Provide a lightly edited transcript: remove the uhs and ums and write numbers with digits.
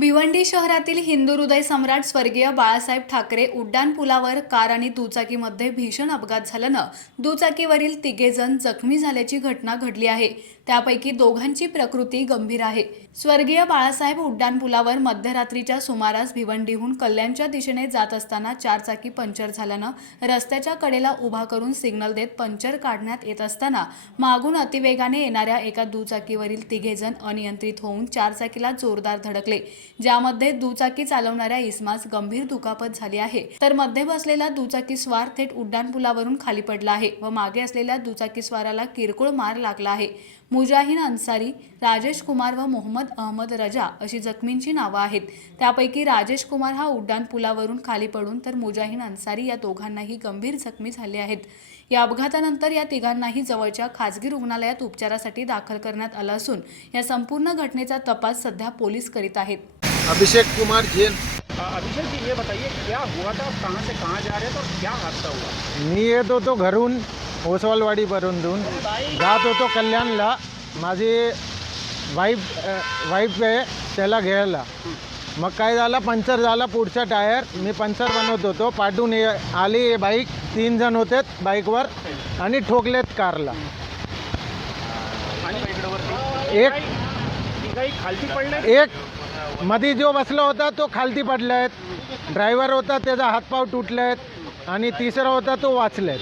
भिवंडी शहरातील हिंदू हृदय सम्राट स्वर्गीय बाळासाहेब ठाकरे उड्डाण पुलावर कार आणि दुचाकीमध्ये भीषण अपघात झाल्यानं दुचाकीवरील तिघेजण जखमी झाल्याची घटना घडली आहे। त्यापैकी दोघांची प्रकृती गंभीर आहे। स्वर्गीय बाळासाहेब उड्डाण पुलावर मध्यरात्रीच्या सुमारास भिवंडीहून कल्याणच्या दिशेने जात असताना चारचाकी पंक्चर झाल्यानं रस्त्याच्या कडेला उभा करून सिग्नल देत पंक्चर काढण्यात येत असताना मागून अतिवेगाने येणाऱ्या एका दुचाकीवरील तिघेजण अनियंत्रित होऊन चारचाकीला जोरदार धडकले, ज्यामध्ये दुचाकी चालवणाऱ्या इसमास गंभीर दुखापत झाली आहे, तर मध्ये बसलेला दुचाकीस्वार थेट उड्डाण पुलावरून खाली पडला आहे व मागे असलेल्या दुचाकीस्वाराला किरकोळ मार लागला आहे। मुजाहिन अन्सारी, राजेश कुमार व मोहम्मद अहमद रजा अशी जखमींची नावं आहेत। त्यापैकी राजेश कुमार हा उड्डाण पुलावरून खाली पडून तर मुजाहिन अन्सारी या दोघांनाही गंभीर जखमी झाले आहेत। या अपघातानंतर या तिघांनाही जवळच्या खासगी रुग्णालयात उपचारासाठी दाखल करण्यात आलं असून या संपूर्ण घटनेचा तपास सध्या पोलीस करीत आहेत। अभिषेक कुमार जैन। अभिषेक जी, ये बताइए क्या हुआ था, कहाँ से कहाँ जा रहे थे और क्या हादसा हुआ? मी येत होतो घरून ओसवालवाडी वरून जात होतो कल्याणला। माझी वाईफ आहे, त्याला घ्यायला। मग काय झालं, पंक्चर झाला पुढचा टायर। मी पंक्चर बनवत होतो, पाठून आली बाईक, 3 जण होते बाईकवर आणि ठोकलेत कारला। एक मध्ये जो बसला होता तो खालती पडलाय, ड्रायव्हर होता त्याचा हातपाव तुटलेत आणि तिसरा होता तो वाचलाय।